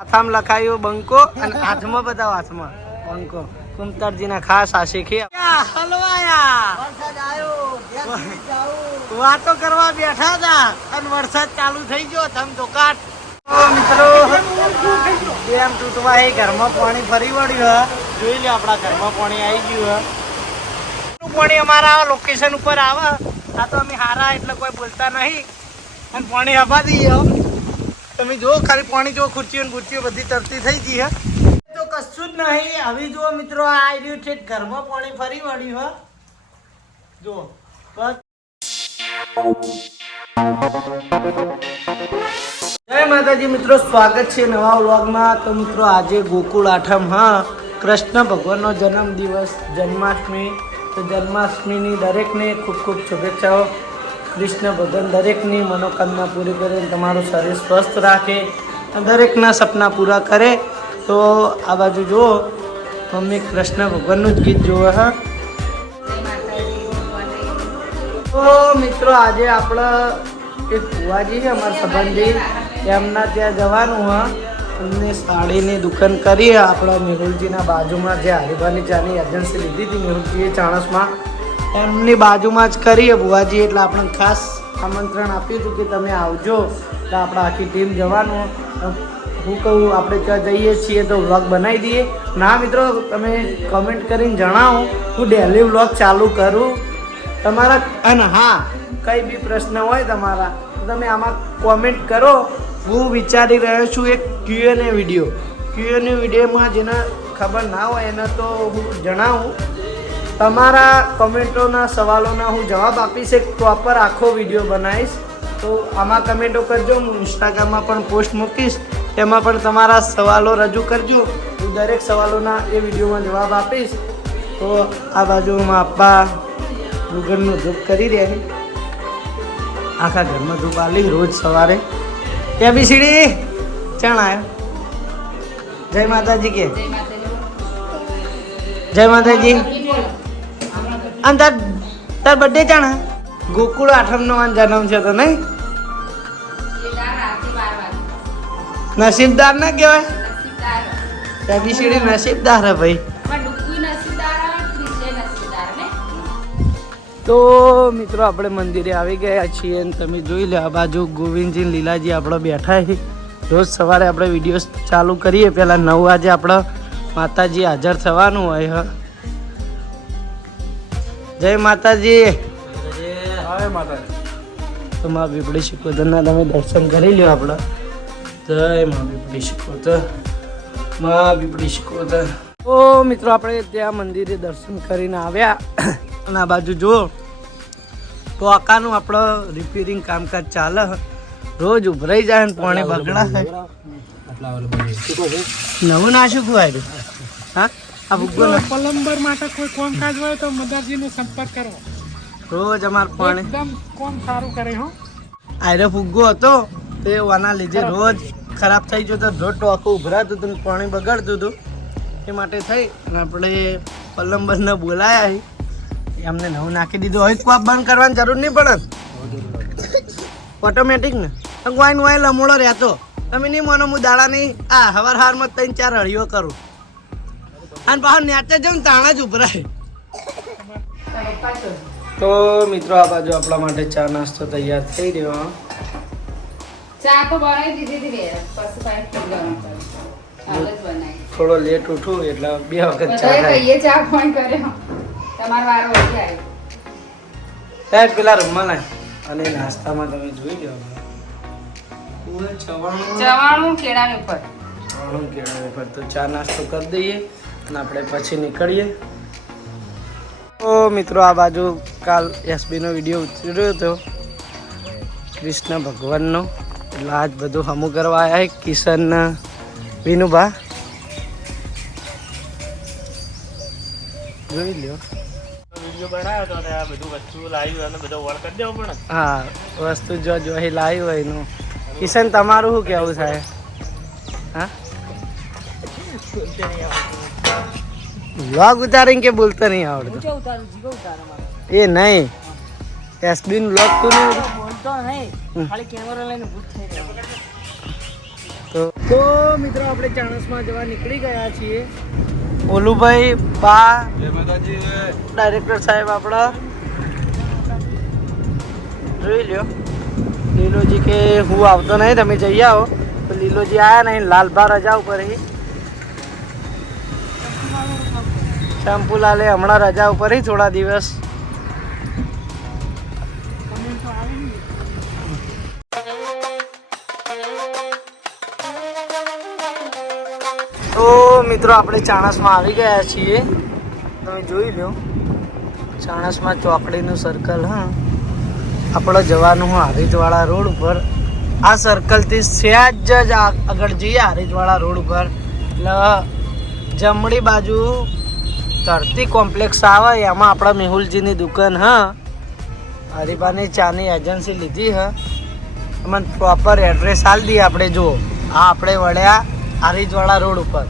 માથામાં લખાયું બંકો અને હાથમાં બતાવો હાથમાં. બંકો. કુંતરજીના ખાસ આ શીખી વાતો કરવા બેઠા હતા અને વરસાદ ચાલુ થઈ ગયો તમ તો કાટ. મિત્રો એમ તૂટવા એ ઘરમાં પાણી ફરી વળ્યું જોઈ લે આપણા ઘરમાં પાણી આવી ગયું હે. પાણી અમારા લોકેશન ઉપર આવે. આ તો અમે હારા એટલે કોઈ બોલતા નહીં. અને પાણી આપવા દઈએ. તમે જો ખાલી પાણી જો ખુરચીઓ ને બધી તરતી થઈ ગઈ હે. તો કશું જ નહીં આવી જુઓ મિત્રો, આ આવી રહ્યું છે, ઘરમાં પાણી ફરી વળ્યું હે. જુઓ. જય માતાજી મિત્રો, સ્વાગત છે નવા વ્લોગમાં. તો મિત્રો, આજે ગોકુળ આઠમ, હા. કૃષ્ણ ભગવાનનો જન્મ દિવસ જન્માષ્ટમી. તો જન્માષ્ટમીની દરેકને ખૂબ ખૂબ શુભેચ્છાઓ. કૃષ્ણ ભગવાન દરેકની મનોકામના પૂરી કરે તમારું શરીર સ્વસ્થ રાખે દરેકના સપના પૂરા કરે, તો આ બાજુ જુઓ. મમ્મી કૃષ્ણ ભગવાનનું જ ગીત જોવે હા. તો મિત્રો આજે આપણે એક ફુવાજી છે, અમારા સંબંધી. એમના ત્યાં જવાનું હા. એમને સાડીની દુકાન કરી આપણા મેહુલજીના બાજુમાં જે હરિભાની ચાની એજન્સી લીધી હતી મેહુલજીએ ચાણસમાં. એમની બાજુમાં જ કરીએ ભુવાજી, એટલે આપણે ખાસ આમંત્રણ આપ્યું હતું કે તમે આવજો. તો આપણે આખી ટીમ જવાનું. હું કહું, આપણે ત્યાં જઈએ છીએ તો વ્લોગ બનાવી દઈએ. ના મિત્રો, તમે કમેન્ટ કરીને જણાવો, હું ડેલી વ્લોગ ચાલુ કરું. તમારા, અને હા, કંઈ બી પ્રશ્ન હોય તમારા, તો તમે આમાં કોમેન્ટ કરો. હું વિચારી રહ્યો છું એક ક્યુએનએ વીડિયો ક્યુએનએ વિડીયોમાં જેને ખબર ના હોય એને તો હું જણાવું. તમારા કમેન્ટોના સવાલોના હું જવાબ આપીશ એક પ્રોપર આખો વીડિયો બનાવીશ. તો આમાં કમેન્ટો કરજો હું ઇન્સ્ટાગ્રામમાં પણ પોસ્ટ મૂકીશ. એમાં પણ તમારા સવાલો રજૂ કરજો. હું દરેક સવાલોના એ વિડીયોમાં જવાબ આપીશ. તો આ બાજુ હું આપવા ગુગળનું ધૂપ કરી રહ્યા આખા ઘરમાં ધૂપ આલી રોજ સવારે. ત્યાં બી સીડી ચણ આવ્યો જય માતાજી કે. જય માતાજી. અને તાર તાર બર્થડે જાણ? ગોકુળ આઠમનો આ જન્મ છે તો નહીં? નસીબદાર ના કહેવાય? નસીબદાર. હે ભાઈ. તો મિત્રો આપણે મંદિરે આવી ગયા છીએ અને તમે જોઈ લો આ બાજુ ગોવિંદજી લીલાજી આપણે બેઠા છે. રોજ સવારે આપણે વીડિયો ચાલુ કરીએ. પહેલાં નવ વાગે આપણે માતાજી હાજર થવાનું હોય હ. જય માતાજી. તો મા બીપડી શિકોતરના તમે દર્શન કરી લ્યો આપણે. જય મા બીપડી શિકોતર. મા બીપડી શિકોતર. તો મિત્રો આપણે ત્યાં મંદિરે દર્શન કરીને આવ્યા. અને આ બાજુ જુઓ. તો આકાનું આપણો રિપેરિંગ કામકાજ ચાલે. રોજ ઉભરાઈ જાય ને પોણે બગડા. નવું નાશું ખુવાય? હા? આ ભૂગો પલંબર માટે કોઈ કામકાજ હોય તો મદારજીનો સંપર્ક કરો. રોજ અમાર પાણી. એકદમ કોમ સારું કરે હો. આયરો ફુગ્ગો હતો તે વાના લીધે રોજ ખરાબ થઈ ગયો તો રોજ ટોકું ઉભરાતું હતું પાણી બગાડતું હતું. એ માટે થઈ અને આપણે પલંબરને બોલાયા. એમને નવું નાખી દીધું. હોય કોપ બંધ કરવાની જરૂર નહીં પડે. ઓટોમેટિક ને. વાઈન વાઈન લમોડો રહેતો. તમે નહીં માનો હું દાડા નહીં આ હવાર હારમાં ત્રણ ચાર હળીઓ કરું. અને પાછું નેચે જાઉં તાણા જ ઉભરાય તો મિત્રો આ બાજુ આપણા માટે ચા નાસ્તો તૈયાર થઈ રહ્યો ચા તો બનાવી દીધી હતી બે પછી થોડો લેટ ઉઠું એટલે બે વખત ચા થાય ચા ફોન કર્યો. તમારો વારો વધી આવ્યો. સાહેબ પેલા રમવા લાય. અને નાસ્તામાં તમે જોઈ લો ચવાણું ચવાણું કેળાની ઉપર. ચવાણું કેળાની ઉપર તો ચા નાસ્તો કરી દઈએ. અને આપણે પછી નીકળીએ. તો મિત્રો આ બાજુ કાલ એસબીનો વીડિયો ઉતર્યો હતો કૃષ્ણ ભગવાનનો. એટલે આજ બધું હમું કરવા આવ્યા છે કિશન વિનુભા. જોઈ લ્યો. વીડિયો બનાવ્યો તો આ બધું વસ્તુ લાવ્યું અને બધો વળ કરી દેવો પડે હા વસ્તુ જો જો અહીં લાવી હોય એનું. કિશન તમારું શું કેવું થાય હા? વ્લોગ ઉતારીને કે બોલતા નહીં આવડતું? એ નહીં. એસબી નું વ્લોગ તું નહીં બોલતો નહીં. ખાલી કેમેરા લઈને ભૂત થઈ ગયો તો તો મિત્રો આપણે ચાણસમાં જવા નીકળી ગયા છીએ. ઓલુભાઈ બા ડાયરેક્ટર સાહેબ આપણા. જોઈ લ્યો. લીલોજી કે હું આવતો નહીં તમે જઈ આવો. તો લીલોજી આવ્યા નહીં લાલભા રજા ઉપર હી શંપુલાલે હમણાં રજા ઉપર થોડા દિવસ. તો મિત્રો, આપણે ચાણસમાં આવી ગયા છીએ. તમે જોઈ લો. ચાણસમાં ચોકડીનું સર્કલ હા. આપણે જવાનું હું હારીજવાળા રોડ ઉપર. આ સર્કલથી સહેજ જ આગળ જઈએ હારીજવાળા રોડ ઉપર. એટલે જમણી બાજુ ધરતી કોમ્પ્લેક્સ આવે એમાં આપણા મેહુલજીની દુકાન હા. હરિભાની ચાની એજન્સી લીધી હા. મને પ્રોપર એડ્રેસ આલ દઈએ આપણે જુઓ આ આપણે વળ્યા હારીજવાળા રોડ ઉપર.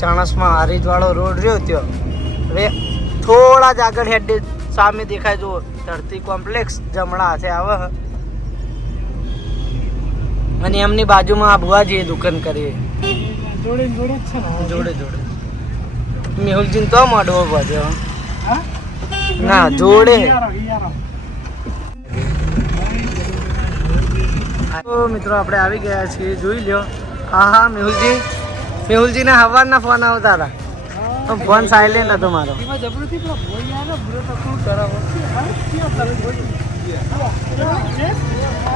ચાણસમાં હારીજવાળો રોડ રહ્યો ત્યો. હવે થોડા જ આગળ હેડ સામે દેખાય જુઓ ધરતી કોમ્પ્લેક્સ જમણા હાથે આવે. અને એમની બાજુમાં આ બુવાજીએ દુકાન કરી. જોડે જોડે છે ને. જોડે જોડે. મેહુલજી તો મોઢવો ભજ્યો ના જોડે. તો મિત્રો આપણે આવી ગયા છીએ જોઈ લ્યો. હા હા મેહુલજી. મેહુલજીના હવારના ફોન આવતા હતા. ફોન સાયલેન્ટ હતો મારો.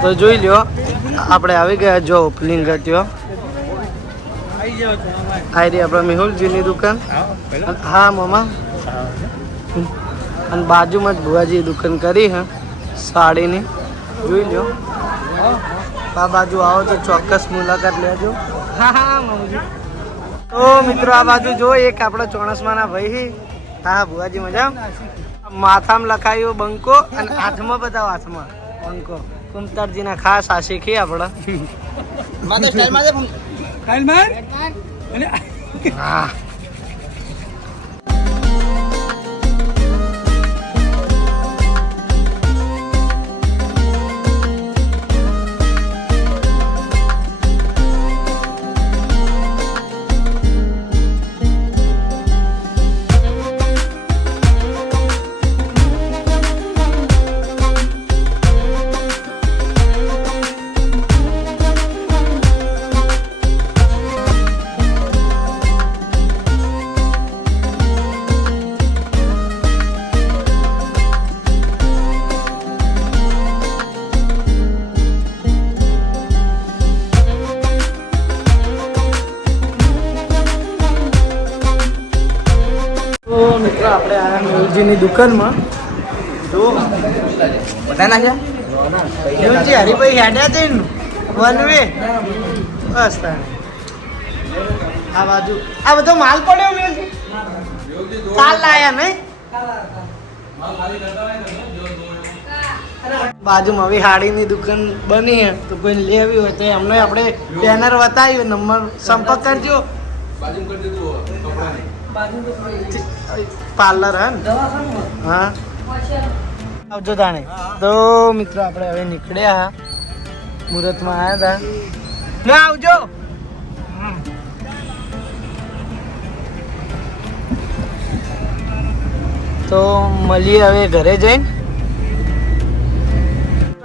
તો જોઈ લ્યો આપણે આવી ગયા જો ઓપનિંગ હતો આઈ જાઓ તો, આમાં. આ રહી આપણા મેહુલજીની દુકાન હા મામા અને બાજુમાં જ ભુવાજીએ દુકાન કરી હા સાડીની જોઈ લો આ બાજુ આવો તો ચોક્કસ મુલાકાત લેજો હા હા મામુજી તો મિત્રો આ બાજુ જો એક આપણો ચોણસમાના ભાઈ હા હા ભુવાજી મજા માથામાં લખાયો બંકો અને હાથમાં બતાવો હાથમાં બંકો કુમતારજીના ખાસ આશીખી શીખી આપણે ખાઈલ માર. અને મિત્રો, આપણે આ મેહુલજીની દુકાનમાં. તો બધા નાખ્યા મેહુલજી હરિભાઈ હેડ્યા છે વન વે બસ આ બાજુ. આ બધો માલ પડ્યો મેહુલજી કાલ લાયા નહીં? બાજુમાં હવે હાડીની દુકાન બની હે. તો કોઈ લેવી હોય તો એમને આપણે બેનર બતાવ્યું નંબર સંપર્ક કરજો. પાર્લર હે ને? હા. આવજો તાણે. તો મિત્રો આપણે હવે નીકળ્યા મુહૂર્તમાં આવ્યા હતા ના આવજો. તો મળીએ હવે ઘરે જઈને.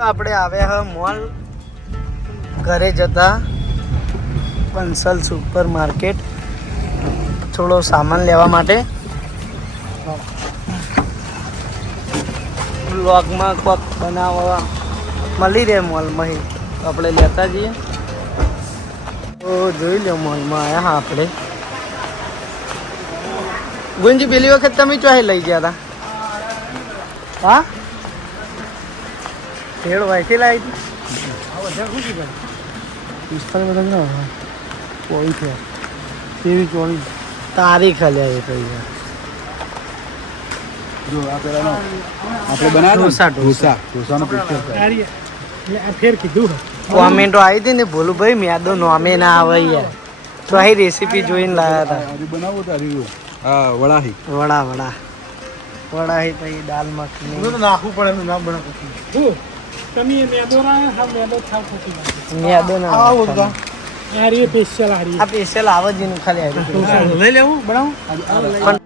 આપણે આવ્યા હવે મોલ. ઘરે જતા. પંસલ સુપર માર્કેટ. થોડો સામાન લેવા માટે. બ્લોગમાં કોક બનાવવા મળી રહે મોલમાં આપણે લેતા જઈએ. તો જોઈ લો મોલમાં આવ્યા હા આપણે. ગુંજી, પેલી વખત તમે ચોહે લઈ ગયા હતા હા? ભેળ વાયથી લાવી હતી? પિસ્તાલીસ બધા તેવી ચોવીસ તારીખ હલ્યા એ તો જો આ પેલાનો આપણે બનાવ્યો ઢોસા, ને? ઢોસા ઢોસાનો પિક્ચર છે. તારી એટલે આ ફેર કીધું કોમેન્ટો આવી હતી ને ભોલુભાઈ મેદો નોમે ના આવે યાર. તો આ રેસીપી જોઈને લાયા હતા. આજે બનાવવું તો હરી હા વડાહી વડા વડા વડા. હી તઈ દાલ મખની. નાખવું પડે એનું નામ બનાવવું હું તમે મેદો હા મેદો થાવ થતી મેદો ના આવું. હારી સ્પેશિયલ હારી આ સ્પેશિયલ ખાલી આવી લઈ લેવું? બનાવું?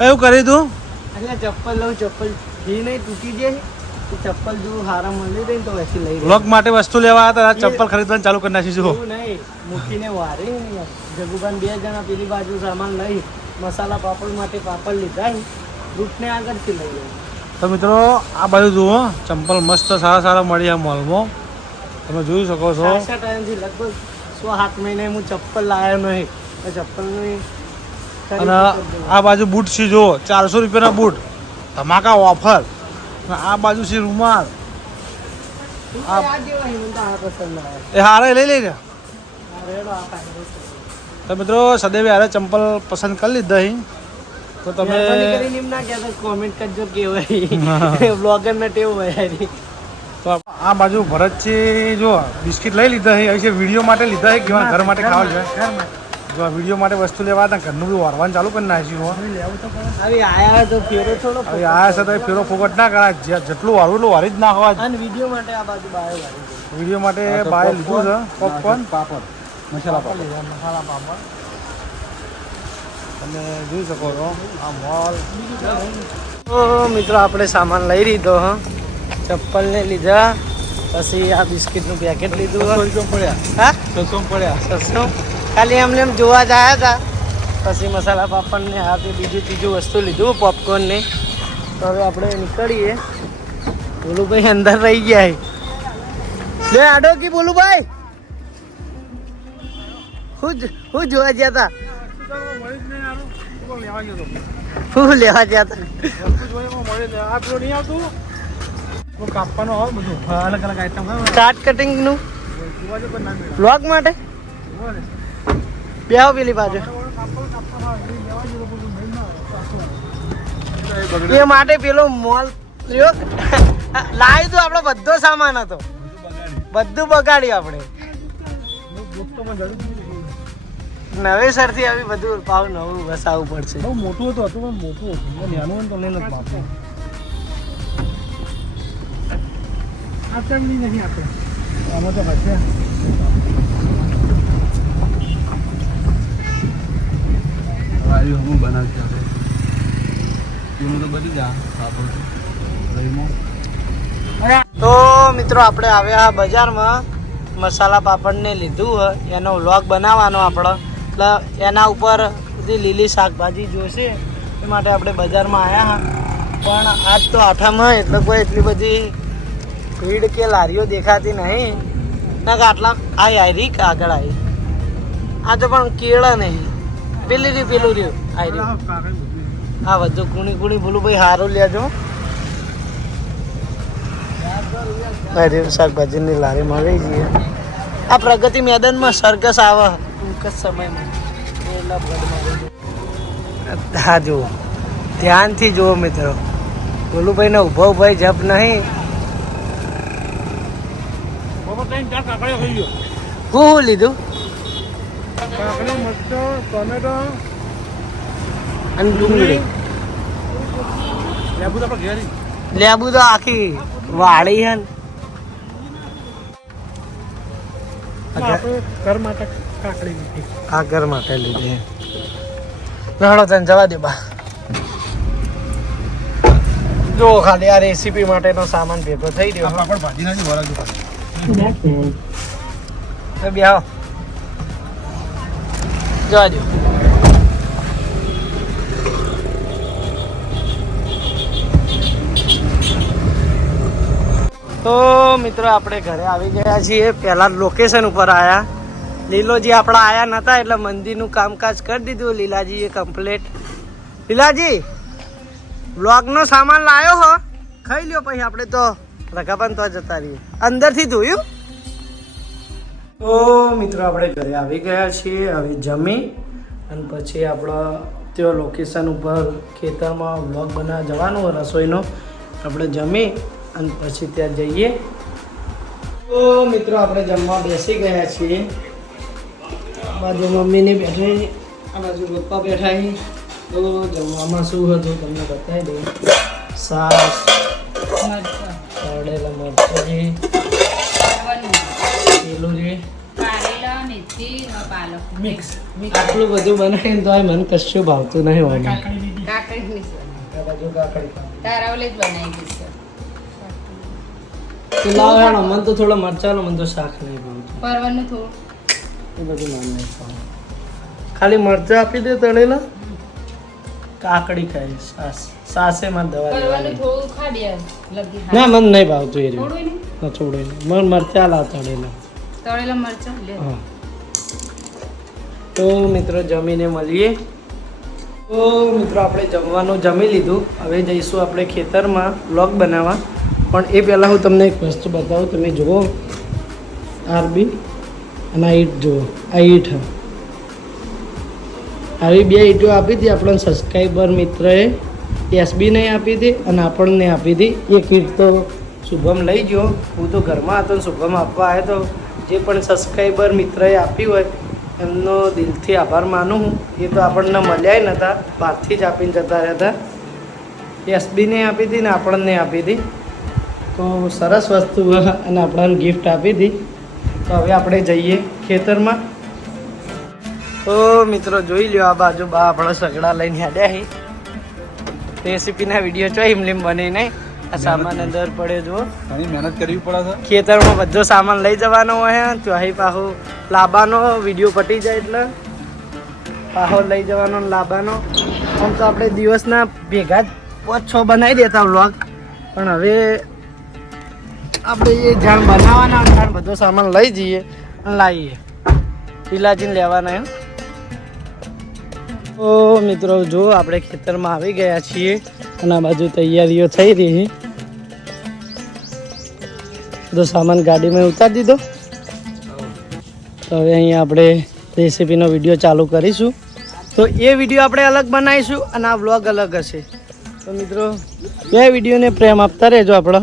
એવું કરી તું? એટલે ચપ્પલ લઉં ચપ્પલ જે નહીં તૂટી જાય. તો ચપ્પલ જો હારા મળી રહે તો વેસી લઈ વ્લોગ માટે વસ્તુ લેવા હતા ચપ્પલ ખરીદવાનું ચાલુ કરી નાખીશું નહીં મૂકીને વારે જગુભાઈ બે જણા પેલી બાજુ સામાન લઈ મસાલા પાપડ માટે પાપડ લીધા રૂટને આગળથી લઈ ગયા તો મિત્રો આ બાજુ જુઓ ચંપલ મસ્ત સારા સારા મળી આ મોલમાં તમે જોઈ શકો છો. લગભગ સો સાત મહિને હું ચપ્પલ લાવ્યો નહીં. ચપ્પલની અને આ બાજુ બૂટ છે જો ચારસો રૂપિયાના બૂટ. ધમાકા ઓફર. આ બાજુ છે રૂમાલ. એ હારે લઈ આ પાડો તો મિત્રો સદૈવ હારે ચંપલ પસંદ કરી લીધા તો તમે ના કોમેન્ટ કરજો કેવાય બ્લોગર ને ટેવ હોય. તો આ બાજુ ભરતજી જો બિસ્કિટ લઈ લીધા છે અહીં વીડિયો માટે લીધા છે કેવા ઘર માટે ખાવા જોઈએ જો આ વીડિયો માટે વસ્તુ લેવા હતા ઘરનું બી વારવાનું ચાલુ કરી નાખ્યું હો. આયા તો હવે આ છે તો ફેરો ફોકટ ના કરાય જેટલું વાળું એટલું વારી જ નાખવા. હોવા વીડિયો માટે આ બાજુ બાયો વીડિયો માટે બાય લીધું છે પોપકોર્ન પાપડ. મસાલા પાપડ મસાલા પાપડ. તમે જોઈ શકો છો આ મોલ. મિત્રો આપણે સામાન લઈ લીધો હ. ચપ્પલ ને લીધા પછી આ બિસ્કિટનું પેકેટ લીધું પડ્યા? હા? છસો પડ્યા? સસો ખાલી એમને એમ જોવા જ આવ્યા હતા. પછી મસાલા પાપડ ને આ તે બીજું ત્રીજું વસ્તુ લીધું પોપકોર્ન ને. તો હવે આપણે નીકળીએ. બોલુભાઈ અંદર રહી ગયા. લે આડો કી બોલુભાઈ. હું શું હું જોવા ગયા હતા હું લેવા ગયા હતા કાપવાનું આવે બધું. અલગ અલગ આઈટમ ચાટ કટિંગનું? બ્લોગ માટે? બેહો પેલી બાજુ. એ માટે પેલો મોલ રહ્યો લાવી તો આપણો બધો સામાન હતો. બધું બગાડ્યું આપણે. નવેસરથી આવી બધું પાવ નવું વસાવવું પડશે. બહુ મોટું હતું હતું પણ મોટું હતું. નાનું હોય ને તો આમાં તો હશે. વારી હું બનાવશે આપણે એનું તો બધી જા પાપડ તો મિત્રો આપણે આવ્યા બજારમાં. મસાલા પાપડને લીધું હોય. એનો વ્લોગ બનાવવાનો આપણો. એટલે એના ઉપર બધી લીલી શાકભાજી જોશે એ માટે આપણે બજારમાં આવ્યા હા. પણ આજ તો આઠામાં એટલે કોઈ એટલી બધી ભીડ કે લારીઓ દેખાતી નહીં. ના આટલા આ આયરી આગળ આવી આ તો પણ કેળા નહીં. પેલી રી પેલું રહ્યું. આયરી આ વધુ કુણી કુણી બોલું ભાઈ સારું લેજો અરે શાકભાજીની લારી મળી જઈએ આ પ્રગતિ મેદાનમાં સરકસ આવે. ટૂંક જ સમયમાં. હા જુઓ ધ્યાનથી જુઓ મિત્રો. ગોલુભાઈને ઊભો ભાઈ જપ નહીં. ત્રણ ચાર કાકડીઓ ખાઈ ગયો. હું શું લીધું? કાકડી મરચાં ટોમેટો. અને ડુંગળી. લેબુ તો આપણે ઘેર લેબુ તો આખી વાળી હે ઘર માટે કાકડી લીધી. આ ઘર માટે લીધી. રડો તને જવા દે બા. જો ખાલી આ રેસીપી માટેનો સામાન ભેગો થઈ ગયો. પાપડ ભાજી નથી વરાજો તો બે આવો દો. તો મિત્રો આપણે ઘરે આવી ગયા છીએ. પહેલાં લોકેશન ઉપર આવ્યા લીલોજી આપણા આયા નતા એટલે મંદિરનું કામકાજ કરી દીધું. લીલાજીએ કમ્પ્લેટ લીલાજી બ્લોગનો સામાન લાયો હો. ખાઈ લ્યો પછી આપણે તો. રકાબાન તો જતા રહીએ. અંદરથી ધોયું? તો મિત્રો, આપણે ઘરે આવી ગયા છીએ, હવે જમી, અને પછી આપણા ત્યાં લોકેશન ઉપર ખેતરમાં બ્લોગ બનાવવા જવાનું, રસોઈનો. આપણે જમી, અને પછી ત્યાં જઈએ. તો મિત્રો, આપણે જમવા બેસી ગયા છીએ. બાજુ મમ્મીને બેઠી, આ બાજુ પપ્પા બેઠા તો જમવામાં શું હતું, તમને બતાવી દઉં. સાસ. તળેલા મરચાં છે પેલું છે કારેલા મેથી ને પાલક. મિક્સ આટલું બધું બનાવીને તો મને કશું ભાવતું નહીં હોય. તો લાવ હેડો મને તો થોડો મરચાનો મને તો શાક નહીં ભાવતું. પરવાનું થોડું. એ બધું નામ નહીં ખાલી મરચા આપી દે તળેલા? કાકડી ખાઈ સાસ સાસે. માં દવા ના મને નહીં ભાવતું એ રહ્યું ના થોડું મને મરચા લાવ તળેલા. તળેલા મરચા? હા. તો મિત્રો જમીને મળીએ. તો મિત્રો આપણે જમવાનું જમી લીધું. હવે જઈશું આપણે ખેતરમાં બ્લોગ બનાવવા. પણ એ પહેલાં હું તમને એક વસ્તુ બતાવું. તમે જુઓ. આરબી અને આ ઈટ જુઓ. આ ઈટ હા. આવી બે ઈટો આપી હતી આપણને સબસ્ક્રાઈબર મિત્રએ. એસબીને આપી હતી અને આપણને આપી હતી એક ઈટ. તો શુભમ લઈ ગયો. હું તો ઘરમાં હતો શુભમ આપવા આવ્યો તો જે પણ સબસ્ક્રાઈબર મિત્રએ આપી હોય, એમનો દિલથી આભાર માનું હું. એ તો આપણને મળ્યા નહોતા બહારથી જ આપીને જતા રહ્યા હતા. એસબીને આપી હતી ને આપણને આપી હતી. તો સરસ વસ્તુ અને આપણને ગિફ્ટ આપી હતી. તો હવે આપણે જઈએ ખેતરમાં. તો મિત્રો જોઈ લ્યો આ બાજુ બા આપણા સગડા લઈને હેડ્યા રેસીપીના વીડિયો હિમલીમ બની નહીં આ સામાન અંદર પડે જો. ઘણી મહેનત કરવી પડે છે. ખેતરમાં બધો સામાન લઈ જવાનો હોય તો અહીં પાછો લાબાનો વીડિયો પટી જાય એટલે પાછો લઈ જવાનો લાબાનો. આમ તો આપણે દિવસના ભેગા જ પાંચ છ બનાવી દેતા વ્લોગ પણ હવે આપણે એ જાણ બનાવવાના જાણ બધો સામાન લઈ જઈએ અને લાવીએ. ઇલાજીને લેવાના એમ. તો મિત્રો, જો આપણે ખેતરમાં આવી ગયા છીએ અને આ બાજુ તૈયારીઓ થઈ રહી બધો સામાન ગાડીમાં ઉતારી દીધો. તો હવે અહીંયા આપણે રેસીપીનો વીડિયો ચાલુ કરીશું. તો એ વીડિયો આપણે અલગ બનાવીશું અને આ વ્લોગ અલગ હશે. તો મિત્રો, બે વિડીયોને પ્રેમ આપતા રહેજો આપણો.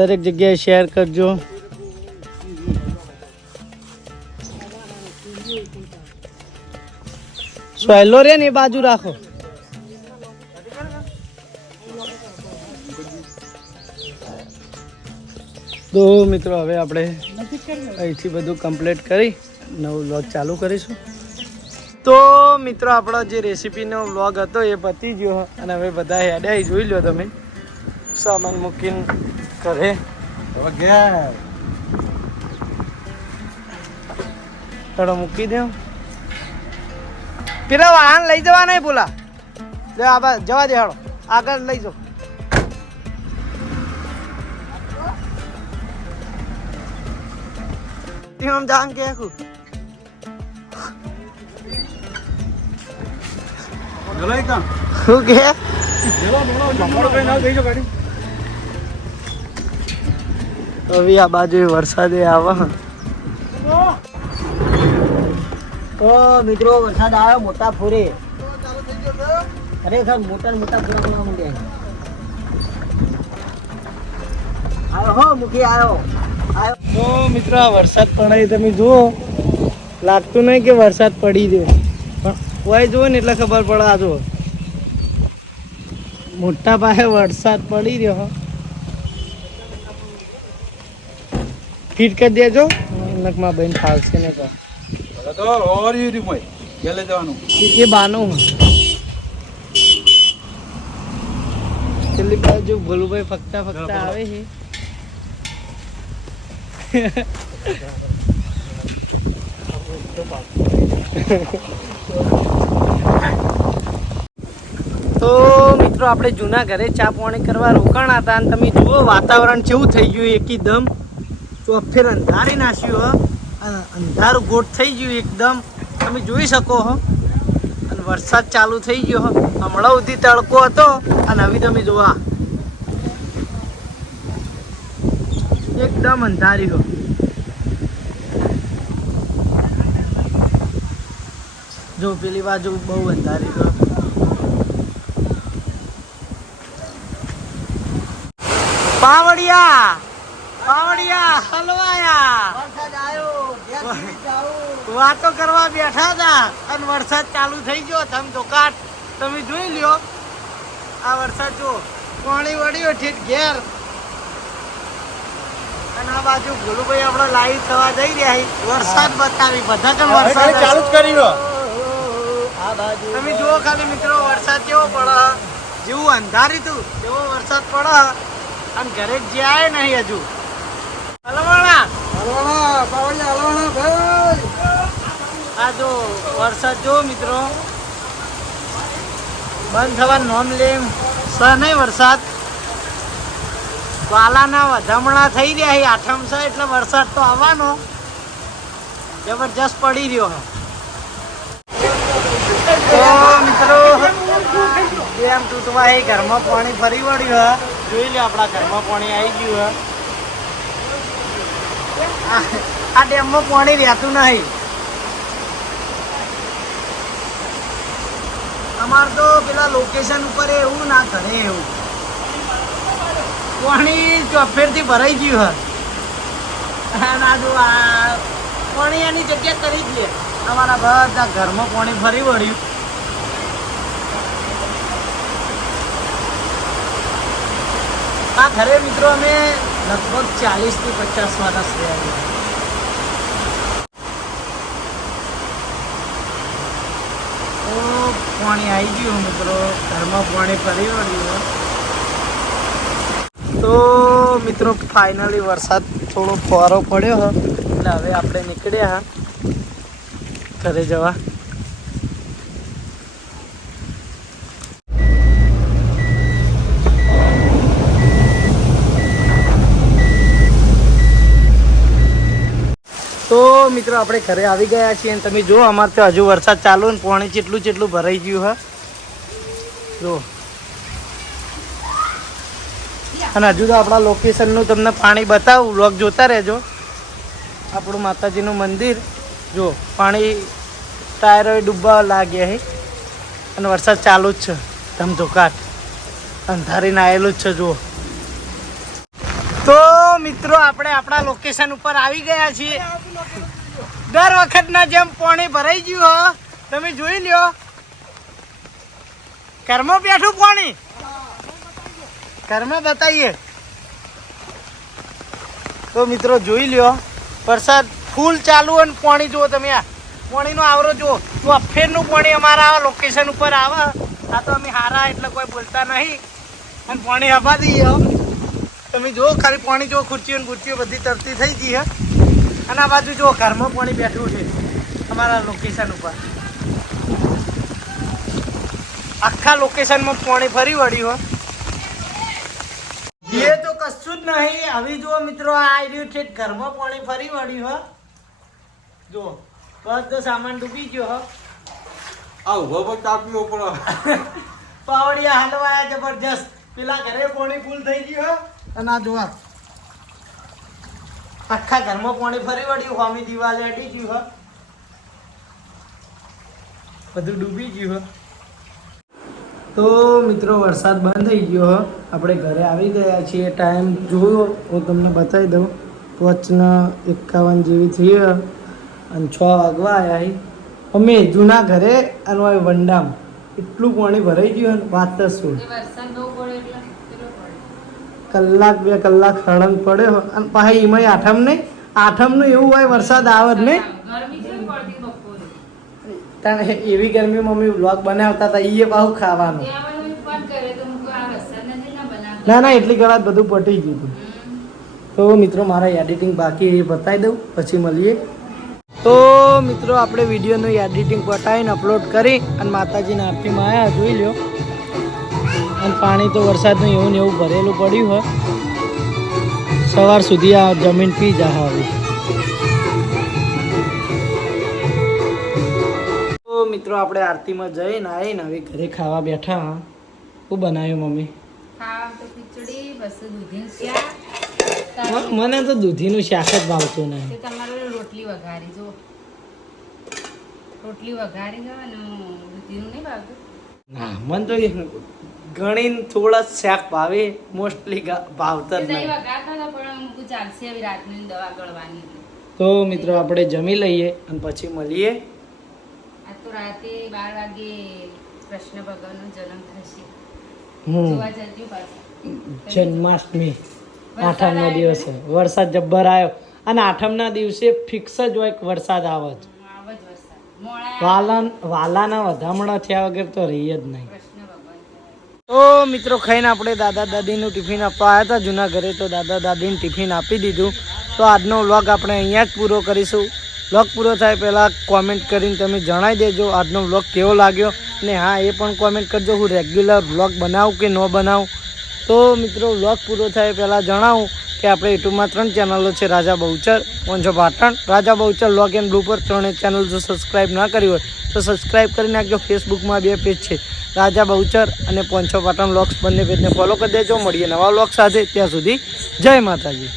દરેક જગ્યાએ શેર કરજો. સોયલો રે ને એ બાજુ રાખો. તો મિત્રો હવે આપણે અહીંથી બધું કમ્પ્લીટ કરી નવું વ્લોગ ચાલુ કરીશું. તો મિત્રો આપણો જે રેસીપીનો વ્લોગ હતો એ પતી ગયો અને હવે બધા હેડે જોઈ લો તમે. સામાન મૂકીને કરે ઘેર. થોડો મૂકી દો પેલા વાહન લઈ જવા નહીં બોલા લે આ બા જવા દે હાડો આગળ લઈ જાઓ. આમ જાન કે આખું? શું કે? હવે આ બાજુ વરસાદે આવે. તો મિત્રો, વરસાદ આવ્યો મોટા ફૂરે. ખરેખર મોટા મોટા પૂરા પડવા માંડ્યા આવ્યો મૂકી આવ્યો. તો મિત્રો, આ વરસાદ પડે તમે જુઓ. લાગતું નહીં કે વરસાદ પડી દે પણ કોઈ જુઓ ને એટલે ખબર પડે, આ જુઓ. મોટા પાયે વરસાદ પડી રહ્યો ફીટ કરી દેજો. નકમાં બેન ફાવશે ને હવે તો ઓર યુ રી મોય જવાનું. એ- એ બાનું છેલ્લી બાજુ ભોલુભાઈ ફક્તા ફક્તા આવે છે. તો મિત્રો આપણે જૂના ઘરે ચા પાણી કરવા રોકાણા હતા અને તમે જુઓ વાતાવરણ કેવું થઈ ગયું એકદમ. ચોફેર અંધારી નાખ્યું અંધારું ગોઠ થઈ ગયું એકદમ. તમે જોઈ શકો હો. અને વરસાદ ચાલુ થઈ ગયો હમણાં સુધી તડકો હતો અને હવે તમે જોવા એકદમ અંધારી હો. જો પેલી બાજુ બહુ અંધારી હો. પાવડિયા! પાવડિયા, હલવાયા વરસાદ આવ્યો ઘેર જાઉં વાતો કરવા બેઠા હતા અને વરસાદ ચાલુ થઈ ગયો. તમે તો કાટ તમે જોઈ લ્યો. આ વરસાદ જો પાણી વળ્યો ઠીક ઘેર. અને આ બાજુ ભોલુભાઈ આપણે લાઈવ થવા જઈ રહ્યા વરસાદ બતાવી બધા કેમ વરસાદ ચાલુ જ કર્યું તમે જુઓ ખાલી મિત્રો વરસાદ કેવો પડે. જેવું અંધારી તું એવો વરસાદ પડે. અને ઘરે જાય નહીં હજુ. હલવાણા આ જો વરસાદ જો મિત્રો. બંધ થવા નોમ લેમ. સ નહીં વરસાદ. વાલાના વધામણા થઈ રહ્યા છે. આઠમ છે એટલે વરસાદ તો આવવાનો. જબરજસ્ત પડી રહ્યો તો મિત્રો એમ તૂટવા એ ઘરમાં પાણી ફરી વળ્યું જોઈ લો આપણા ઘરમાં પાણી આવી ગયું આ- ડેમમાં પાણી રહેતું નહીં. અમાર તો પેલા લોકેશન ઉપર એવું ના કરે એવું. પાણી ચોફેરથી ભરાઈ ગયું હે. ના, જો આ પાણી એની જગ્યા કરી દે અમારા બધા ઘરમાં પાણી ફરી વળ્યું. આ ઘરે મિત્રો અમે લગભગ ચાલીસથી પચાસ વર્ષ રહ્યા છીએ તો પાણી આવી ગયું મિત્રો. ઘરમાં પાણી ફરી વળ્યું. તો મિત્રો ફાઇનલી વરસાદ થોડો ફુવારો પડ્યો એટલે હવે આપણે નીકળ્યા ઘરે જવા. મિત્રો, આપણે ઘરે આવી ગયા છીએ અને તમે જુઓ, અમારે તો હજુ વરસાદ ચાલુ ને પાણી જેટલું જેટલું ભરાઈ ગયું, હા. જો અને હજુ તો આપણા લોકેશનનું તમને પાણી બતાવું લોક જોતા રહેજો. આપણું માતાજીનું મંદિર જો પાણી ટાયરો ડૂબવા લાગ્યા છે. અને વરસાદ ચાલુ જ છે, ધમધોકાટ. અંધારીને આવેલું જ છે, જુઓ. તો મિત્રો, આપણે આપણા લોકેશન ઉપર આવી ગયા છીએ. દર વખતના જેમ પાણી ભરાઈ ગયું હો, તમે જોઈ લ્યો. ઘરમાં બેઠું પાણી? ઘરમાં બતાવીએ. તો મિત્રો જોઈ લ્યો, વરસાદ ફૂલ ચાલુ અને પાણી જુઓ તમે આ. પાણીનો આવરો જુઓ. તો અફેરનું પાણી અમારા લોકેશન ઉપર આવે. આ તો અમે હારા એટલે કોઈ બોલતા નહીં. અને પાણી આપવા દઈએ. તમે જુઓ, ખાલી પાણી જુઓ ખુરચીઓ ખુરચીઓ બધી તરતી થઈ ગઈ હે. અને આ બાજુ જો ઘરમાં પાણી બેઠું છે અમારા લોકેશન ઉપર. આખા લોકેશનમાં પાણી ફરી વળ્યું હો. એ તો કશું જ નહીં. હવે જુઓ મિત્રો આ આવી રહ્યું છે ઘરમાં પાણી ફરી વળ્યું હો. જુઓ બધો સામાન ડૂબી ગયો હો. આ ઊભો પર કાપ્યો પડે પાવડિયા હલવાયા જબરજસ્ત. પેલા ઘરે પાણી ફૂલ થઈ ગયું હો. અને આ જોવા આખા ઘરમાં પાણી ફરી વળ્યું, હોમી દિવાલે અડી ગયું, હ. બધું ડૂબી ગયું તો મિત્રો, વરસાદ બંધ થઈ ગયો, હ. આપણે ઘરે આવી ગયા છીએ. ટાઈમ જોયો હું તમને બતાવી દઉં. ટોચના એકાવન જેવી થઈ અને છ વાગવા આવ્યા અમે જૂના ઘરે અને વંડામ. એટલું પાણી ભરાઈ ગયું વાત જ શું કલાક બે કલાક સળંગ પડે અને પાછી એમાંય આઠમ નહીં. આઠમનું એવું હોય વરસાદ આવે જ નહીં. તાણે એવી ગરમી મમ્મી વ્લોગ બનાવતા હતા એ પાછું ખાવાનું ના ના ના એટલી કલાક બધું પટી ગયું હતું. તો મિત્રો મારા એડિટિંગ બાકી એ બતાવી દઉં પછી મળીએ. તો મિત્રો આપણે વિડીયોનું એડિટિંગ પટાવીને અપલોડ કરી અને માતાજીના આરતીમાં આવ્યા જોઈ લ્યો. અને પાણી તો વરસાદનું એવું ને એવું ભરેલું પડ્યું હોય. સવાર સુધી આ જમીન પી જા હવે. તો મિત્રો આપણે આરતીમાં જઈને આવીને હવે ઘરે ખાવા બેઠા. હા શું બનાવ્યું મમ્મી? મને તો દૂધીનું શાક જ ભાવતું નહીં. તમારે રોટલી વઘારી જો રોટલી વઘારી અને દૂધીનું નહીં ભાવતું? ના મને તો ગણીને થોડા શાક ભાવે મોસ્ટલી ભાવતા જ તે મિત્રો આપણે જમી લઈએ અને પછી મળીએ. તો રાતે બાર વાગે કૃષ્ણ ભગવાનનો જન્મ થશે. હમ. જોવા જજો પાછા. જન્માષ્ટમી આઠમના દિવસે. વરસાદ જબ્બર આવ્યો. અને આઠમના દિવસે ફિક્સ જ હોય વરસાદ આવે જ. આવો જ વરસાદ. મોડા વાલા વાલાના વધામણા થયા વગર તો રહીએ જ નહીં. તો મિત્રો ખાઈને આપણે દાદા દાદીનું ટિફિન આપવા આવ્યા હતા જૂના ઘરે, તો દાદા દાદીને ટિફિન આપી દીધું. તો આજનો વ્લોગ આપણે અહીંયા જ પૂરો કરીશું. વ્લોગ પૂરો થાય પહેલાં કોમેન્ટ કરીને તમે જણાવી દેજો આજનો વ્લોગ કેવો લાગ્યો. ને હા, એ પણ કોમેન્ટ કરજો, હું રેગ્યુલર વ્લોગ બનાવું કે ન બનાવું. તો મિત્રો, વ્લોગ પૂરો થાય પહેલાં જણાવું કે આપણે યુટ્યુબમાં ત્રણ ચેનલો છે, Raja Bahuchar પંચો Patan. Raja Bahuchar log and blue પર ત્રણેય ચેનલ જો સબસ્ક્રાઈબ ના કરી હોય, તો સબસ્ક્રાઈબ કરી નાખજો. ફેસબુકમાં બે પેજ છે. રાજા બહુચર અને પોંછો પાટણ વ્લોગ્સ બંને પેજને ફોલો કરી દેજો. મળીએ નવા વ્લોગ સાથે. ત્યાં સુધી જય માતાજી.